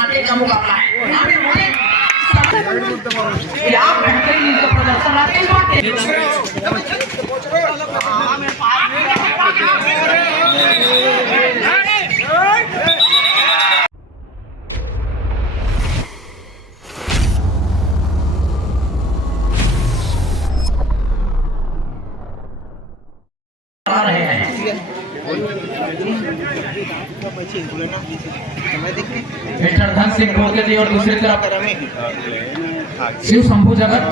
कांटे का मुकाबला है। आप बेहतरीन प्रदर्शन धन सिंह बोलते थे और दूसरी तरफ शिव शंभू जगत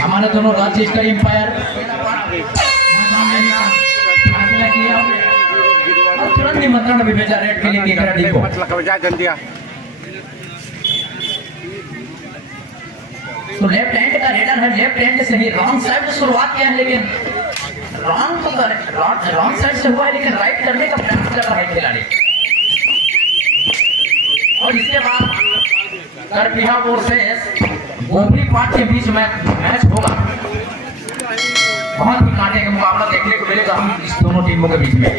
हमारे दोनों राज्य स्तरीय एम्पायर फैसला किया और तुरंत निमंत्रण भी भेजा रेड के लिए केकराडी को। तो लेफ्ट हैंड का रेडर है, लेफ्ट हैंड से ही रॉन्ग साइड से शुरुआत किया है, लेकिन रॉन्ग साइड से हुआ है, लेकिन राइट करने का प्रयास कर रहा है खिलाड़ी। और इसके बाद करपिहा वर्सेस गोबरी पाट के बीच में मैच होगा। बहुत ही कांटे का मुकाबला देखने को मिलेगा हम इस दोनों टीमों के बीच में।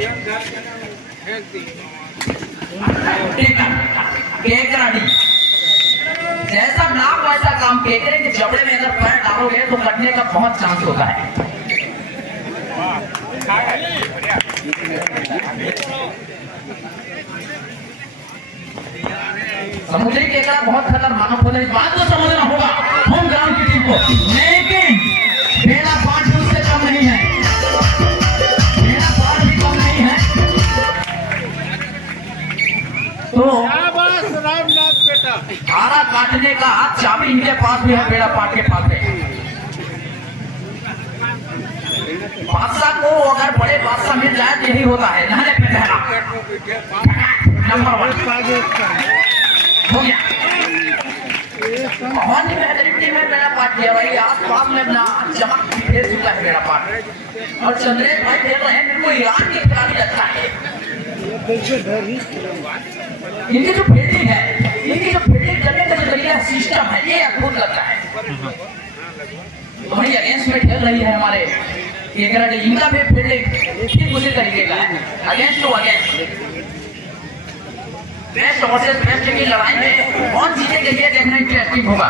केकराडी जैसा नाम वैसा काम, केकरे के जबड़े में अगर पैर डालोगे तो कटने का बहुत चांस होता है। समुद्री केकड़ा बहुत खतरनाक होता है, इस बात को समझना होगा होम ग्राउंड की टीम को। लेकिन बेड़ा पाट भी उससे कम नहीं है, बेड़ा पाट भी कम नहीं है। तो हारा काटने का चाबी इनके पास भी है, बेड़ा पाट के पास है। बादशाह को अगर बड़े बादशाह मिल जाए तो यही होता है, नहले पे ठहरा नंबर 1 हो गया। बहुत ही बेहतरीन टीम है मेरा पार्ट दिया भाई, आस-पास में अपना चमक फेर चुका है मेरा पार्ट। और चंद्रेश भाई खेल रहे हैं, मेरे को ईरान की खिलाड़ी लगता है। इनकी जो फील्डिंग है, इनकी जो फील्डिंग करने का जो तरीका सिस्टम है, ये अद्भुत लगता है। तो भाई अगेंस्ट में खेल रही है हमारे केकराडी, इनका भी फील्डिंग ठीक उसी तरीके का है, against to against. Best versus best की लड़ाई में कौन जीतेगा ये देखना इंटरेस्टिंग होगा।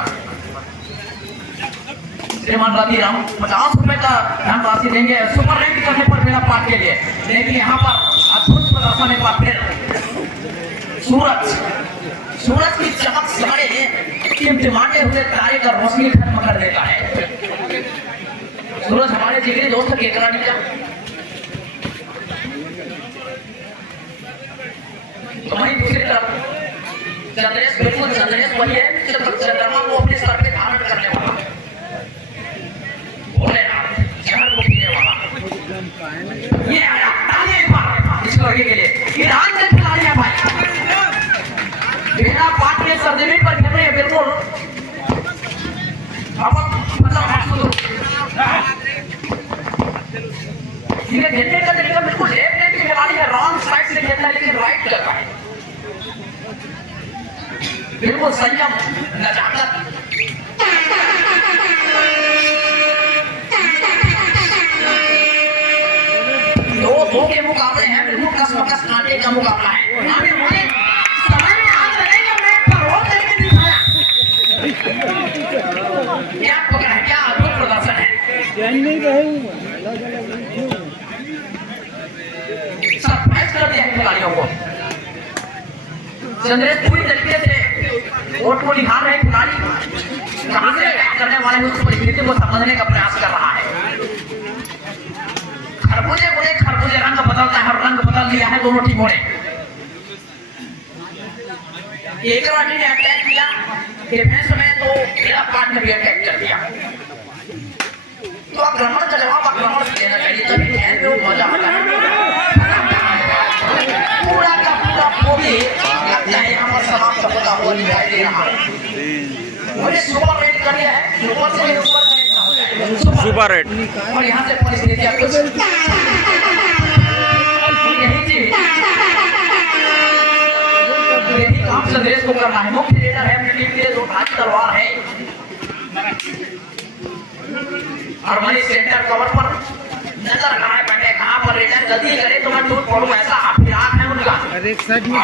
श्रीमान राधी राम 50 रुपए का धन राशि देंगे सुपर रैंक करने पर मेरा पार्ट के लिए। लेकिन यहाँ पर अद्भुत प्रदर्शन एक बार फिर सूरज की चमक सारे टिमटिमाते हुए तारे का रोशनी खत्म कर देता है। सूरज हमारे जिगरी दोस्त केकराडी का। तो वहीं दूसरी तरफ चंद्रेश, बिल्कुल चंद्रेश वही है चंद्रमा को अपने सर पे धारण करने वाला, भोलेनाथ जहर को पीने वाला। ये आया ताली एक बार इस लड़के के लिए। ईरान के खिलाड़ी है भाई, बिना पाट के सरजमीन पर खेल रहे हैं बिल्कुल। अब मतलब इनके खेलने का तरीका बिल्कुल लेफ्ट हैंड की खिलाड़ी है, रॉन्ग साइड से खेलता है लेकिन राइट करता है। बिल्कुल संयम, नजाकत। दो के मुकाबले हैं, बिल्कुल कसमकस कांटे का मुकाबला है। समय में हाथ लगेगा, मैं परवो करके दिखाया। क्या पकड़ा है, क्या अद्भुत प्रदर्शन है। सरप्राइज कर दिया है खिलाड़ियों को। चंद्रेश पूरी तरीके से वोट को निहार रहे खिलाड़ी, कहां से अटैक करने वाले हैं उस परिस्थिति को समझने का प्रयास कर रहा है। खरबूजे रंग बदलता है, रंग बदल लिया है दोनों टीमों ने। केकराडी ने अटैक किया डिफेंस में, तो मेरा पार्ट ने भी अटैक कर दिया। तो आक्रमण का जवाब आक्रमण से देना चाहिए, तभी खेल में वो मजा आता है। पूरा का पूरा पोगी लगता है यहाँ पर समाप्त होता हुआ दिखाई दे रहा है। मुझे सुपर रेड कर दिया है, सुपर से ऊपर करेक्ट हो जाए सुपर रेड। और यहाँ से परिस्थितियाँ कुछ यही चीज यही काम संदेश को करना है। मुख्य लीडर है अपनी टीम के लिए, 2 हाथ तलवार है और वही सेंटर कवर पर नजर रखना है। बैठे कहाँ पर लीडर गलती करे तो मैं टूट पड़ूं, ऐसा हाथ है उनका। एक साइड में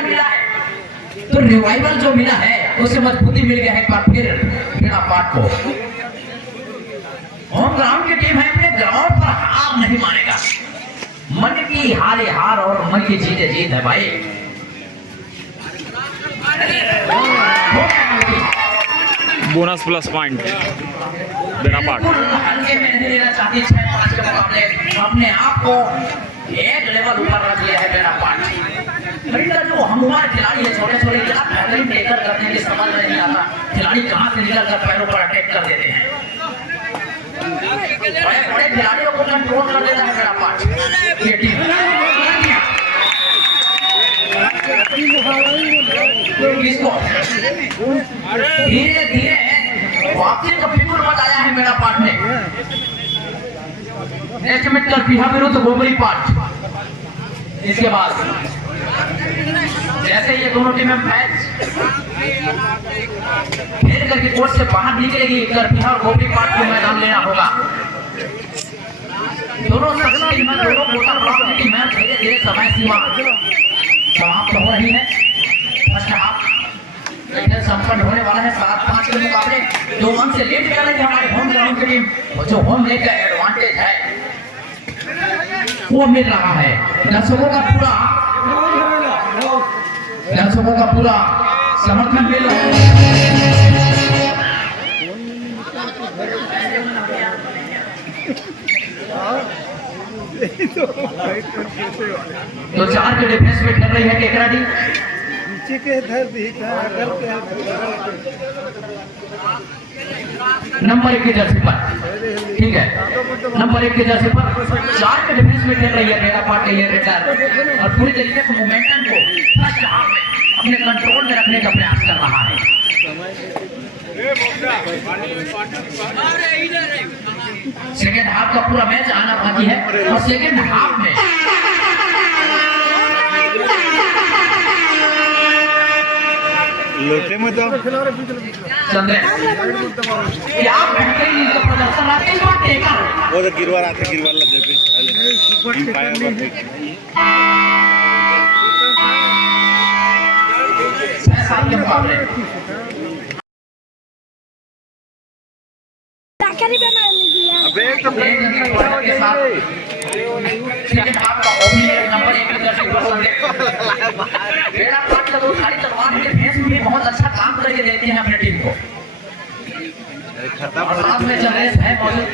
रिवाइवल मिला है, तो रिवाइवल जो मिला है उसे मजबूती मिल गया है एक बार फिर बेड़ा पाट को। होम ग्राउंड की टीम है, अपने ग्राउंड पर हार नहीं मानेगा। मन की हारे हार और मन की जीते जीत है भाई। बोनस प्लस पॉइंट बेड़ा पाट हल्के में नहीं लेना चाहती 6-5 के मुकाबले, अपने आप को एक लेवल ऊपर रख लिया है बेड़ा पाट। जो हमारे खिलाड़ी है छोटे छोटे क्या पहले टेकर करते हैं कि समझ में नहीं आता, खिलाड़ी कहाँ से निकल कर पैरों पर अटैक कर देते हैं। बड़े बड़े खिलाड़ियों को कंट्रोल कर देता है बेड़ा पाट ये टीम। इसको धीरे धीरे वापसी का फिक्र बताया है मेरा पार्ट ने। नेक्स्ट में करपीहा विरुद्ध गोबरी पार्ट। इसके बाद जैसे ये दोनों टीमें मैच खेल करके कोर्ट से बाहर निकलेगी, करपीहा और गोबरी पार्ट को मैदान लेना होगा। दोनों टीम में धीरे धीरे समय सीमा समाप्त हो रही है। फर्स्ट हाफ संपन्न होने वाला है 7-5 के मुकाबले 2 अंक से लीड कर रही है हमारे होम ग्राउंड की टीम। और जो होम लेग का एडवांटेज है वो मिल रहा है। दर्शकों का पूरा समर्थन मिल रहा है। तो 4 के डिफेंस में खेल रही है केकरा टीम। नंबर 1 की जर्सी पर, ठीक है, नंबर 1 की जर्सी पर 4 के डिफेंस में खेल रही है बेड़ा पाट के लिए रेडर, और पूरी तरीके से मोमेंटम को फर्स्ट हाफ में अपने कंट्रोल में रखने का प्रयास कर रहा है। सेकेंड हाफ का पूरा मैच आना बाकी है और सेकेंड हाफ में लोटे में तो चंद्र क्या बेहतरीन का प्रदर्शन है इस बार टेकर वो तो गिरवा रहा था, गिरवा ला दे पहले पाया के मुकाबले अबे तो के साथ सेकंड हाफ का ओपनिंग नंबर 1 की जर्सी बेड़ा पाट का वो सारी तलवार के फेस में बहुत अच्छा काम करके देते हैं अपने टीम को। और साथ में जरेस है मौजूद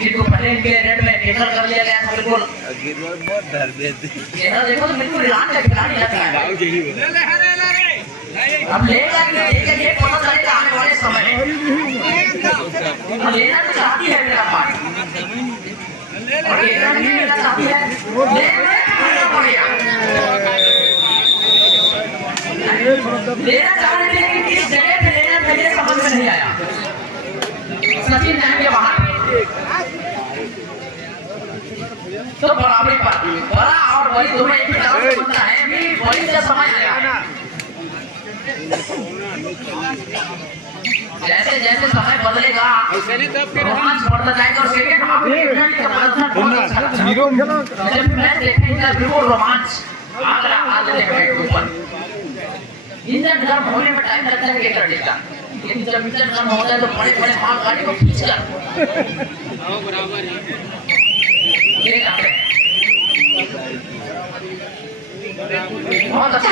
जिनको पहले इनके रेड में टेकल कर लिया गया था। बिल्कुल गिरवा बहुत डर देते चेहरा देखो तो बिल्कुल ईरान का खिलाड़ी लगता है। अब लेगा ये पता चलेगा आने वाले समय में। लेना तो चाहती है मेरा पार्ट और लेना नहीं लेना चाहती है, लेना चाह रहे थे लेकिन किस जगह पे लेना था ये समझ में नहीं आया। सचिन जाएंगे बाहर तो बराबरी पर बड़ा और बड़ी दोनों एक ही तरफ से बनता है। अभी बड़ी का समय आया, जैसे जैसे समय बदलेगा रोमांच बढ़ता जाएगा और सेकंड हाफ में जब मैच देखेंगे बिल्कुल रोमांच आ जाएगा बैट ऊपर। इंजन गर्म होने में टाइम लगता है केकरा टीम का, लेकिन जब इंजन गर्म होता है तो बड़े बड़े भाग गाड़ी को खींचकर ले जाते हैं। बहुत अच्छा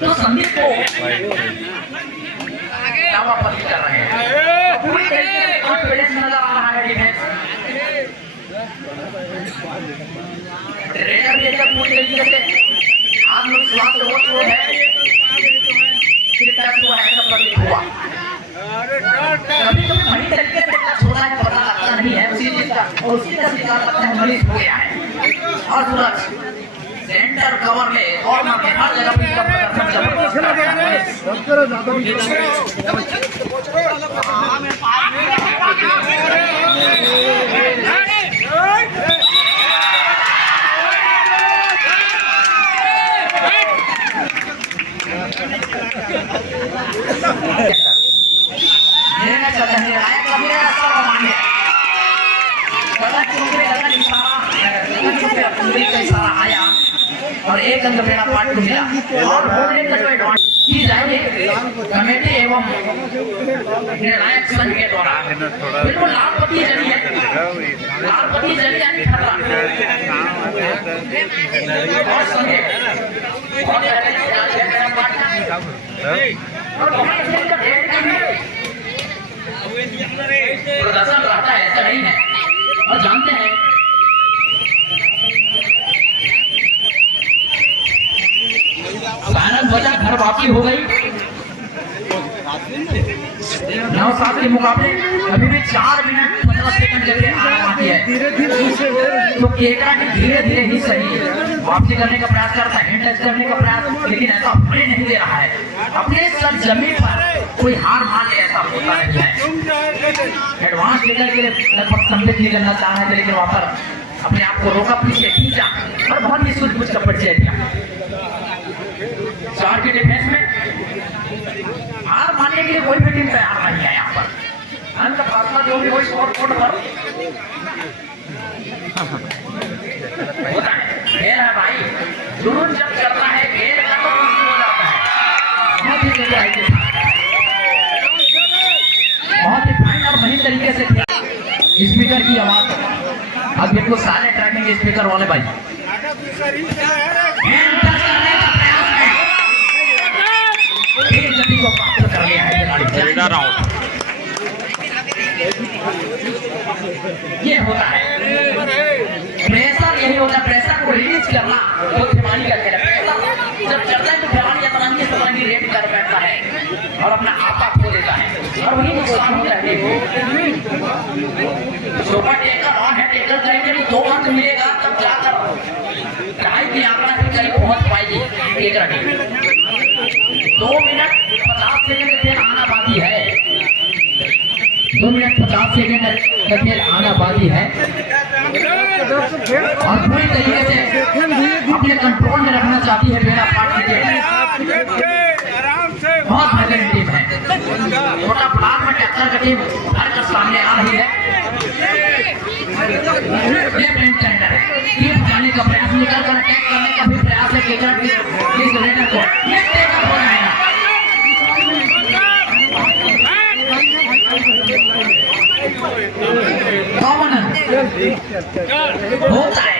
तो संदीप को दावा पसंद कर रहे हैं। पूरी तरीके से कॉन्फिडेंस नजर आ रहा है डिफेंस। ट्रेनर भी एकदम पूरी तरीके से आत्मविश्वास से वो है कि टच हुआ है तो कभी हुआ कभी कभी बड़ी तरीके से टच होता है पता लगता नहीं है उसी चीज का, और उसी का शिकार लगता है मरीज हो गया है। और सूरज सेंटर कवर में और हर जगह पे प्रदर्शन जबरदस्त कर रहा है। ये ना चलता है आया कभी ना अच्छा माने और एक अंक बेड़ा पार्ट को मिला और होने का जो एडवांस की जाएगी कमेटी एवं निर्णायक संघ के द्वारा बिल्कुल लालपति जड़ी है, लालपति जड़ी यानी खतरा और संघे और बेड़ा पार्ट प्रदर्शन रहता है, ऐसा नहीं है। और जानते हैं सारंग बजा घर वापसी हो गई। 9-7 के मुकाबले अभी भी 4 मिनट 15 सेकंड जगह आना बाकी है। तो केकरा ने धीरे धीरे ही सही वापसी करने का प्रयास करता है, हैंड टच करने का प्रयास, लेकिन ऐसा होने नहीं दे रहा है। अपने सर जमीन पर कोई हार मान ले ऐसा होता नहीं है। एडवांस लेकर के लगभग संबित नहीं करना चाह रहे थे, लेकिन वहां पर अपने आप को रोका, पीछे खींचा और बहुत ही सूझबूझ का परिचय दिया। 4 के डिफेंस में हार मानने के लिए कोई भी टीम तैयार नहीं है। यहाँ पर अंत फासला जो भी हो स्कोर बोर्ड पर होता है। खेल है भाई, जुनून जब चलता है खेल का तो कुछ हो जाता है। बहुत ही फाइन और महीन तरीके से स्पीकर की आवाज अब बिल्कुल सारे ट्रैकिंग स्पीकर वाले भाई को प्राप्त कर लिया है राउंड। ये होता है प्रेशर, यही होता है प्रेशर को रिलीज करना। वो खिलाड़ी का खेल है, जब चलता है तो खिलाड़ी सतरंगी रेड कर बैठता है और अपना आपा खो देता है और वही नुकसान होता है। सुपर टेकर ऑन है, टेकर करेंगे तो 2 अंक मिलेगा, तब जाकर ढाई की आंकड़ा से करीब पहुंच पाएगी टेकर टीम। 2 मिनट 50 सेकंड खेल आना बाकी है। 2 मिनट 50 सेकंड का खेल आना बाकी है और पूरी तरीके से अपने कंट्रोल में रखना चाहती है बेड़ा पार्ट क्रिकेट। बहुत बेहतरीन टीम है। छोटा प्लान में टक्कर का टीम भर कर सामने आ रही है। टीम जाने का प्रयास निकल कर अटैक करने का भी प्रयास है केकर की इस रेडर को। ये टेकर हो जाएगा। होता है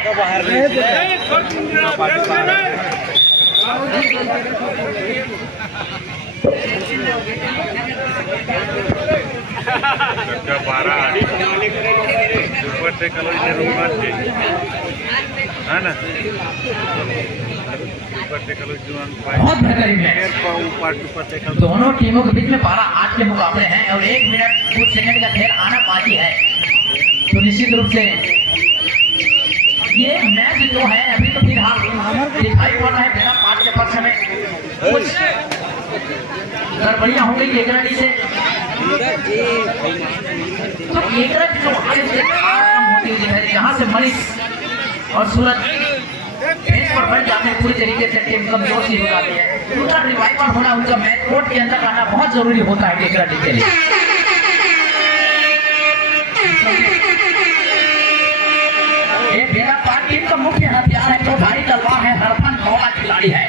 बहुत बेहतरीन है। दोनों टीमों के बीच में 12-8 के मुकाबले हैं और 1 मिनट कुछ सेकंड का खेल आना बाकी है। तो निश्चित रूप से ये मैच जो है अभी तो फिलहाल दिखाई पड़ रहा है बेड़ा पार्ट के पक्ष में कुछ गड़बड़ियां हो गई केकरा से। तो केकरा की जो होती है जहाँ से मनीष और सूरज बेंच पर बैठ जाते हैं, पूरी तरीके से टीम कमजोर सी हो जाती है। उनका रिवाइवल होना, उनका मैच कोर्ट के अंदर आना बहुत जरूरी होता है केकरा टीम के लिए। बेड़ा पार्ट टीम का मुख्य हथियार है, तो भारी तलवार है, हरफन मौला खिलाड़ी है।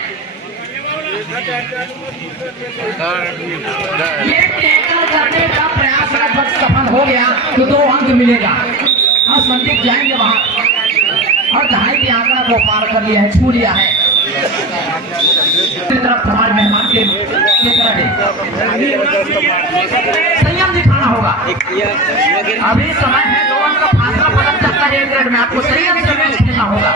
ये टैकल करने का प्रयास लगभग सफल हो गया तो 2 अंक मिलेगा। और संदीप जाएंगे वहां और ढाई के आंकड़ा को पार कर लिया है, छू लिया है। तरफ हमारे मेहमान के संयम दिखाना होगा। अभी समय है, 2 अंक का फासला बदल सकता है। 1 मिनट में आपको संयम से मैच खेलना होगा।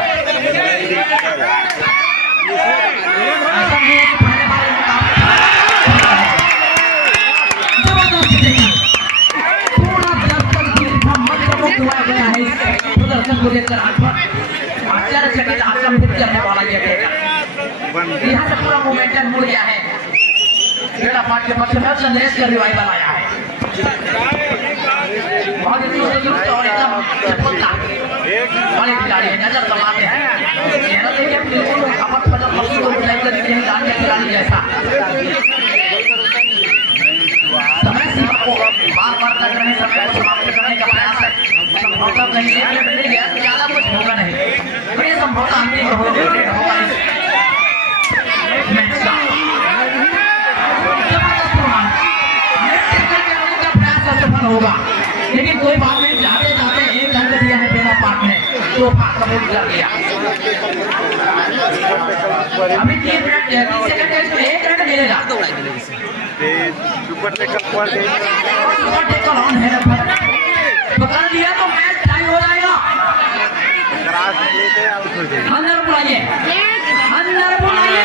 प्रदर्शन को देखकर आश्चर्यचकित आश्चर्यचकित करने वाला यह बेटा यहाँ से पूरा मोमेंटम मुड़ गया है। बेड़ा पार्ट के पक्ष में संदेश का रिवाइवल आया है। बहुत ही दुरुस्त और एकदम चपलता वाले खिलाड़ी है, नजर कमाते हैं। चेहरा देखिए बिल्कुल अमर पदम पक्षी को उठाई कर दिए हैं, दानिया खिलाड़ी जैसा। समय सीमा को बार-बार कर रहे हैं, समय को समाप्त करने का प्रयास है। संभवतः कहीं 1 मिनट मिल गया, ज्यादा कुछ होगा नहीं। बड़ी संभवतः अंतिम होगा। कोई बात नहीं, जाते जाते एक रन दिया है बेना पार्क ने, तो पार्क कबूल कर लिया। अभी 3 मिनट 30 सेकंड है, इसमें एक रन मिलेगा। सुपर टेक का पॉइंट सुपर टेक का राउंड है लगभग, पकड़ लिया तो मैच टाई हो जाएगा। क्रास लेते आउट हो जाएगा। अंदर बुलाइए, अंदर बुलाइए।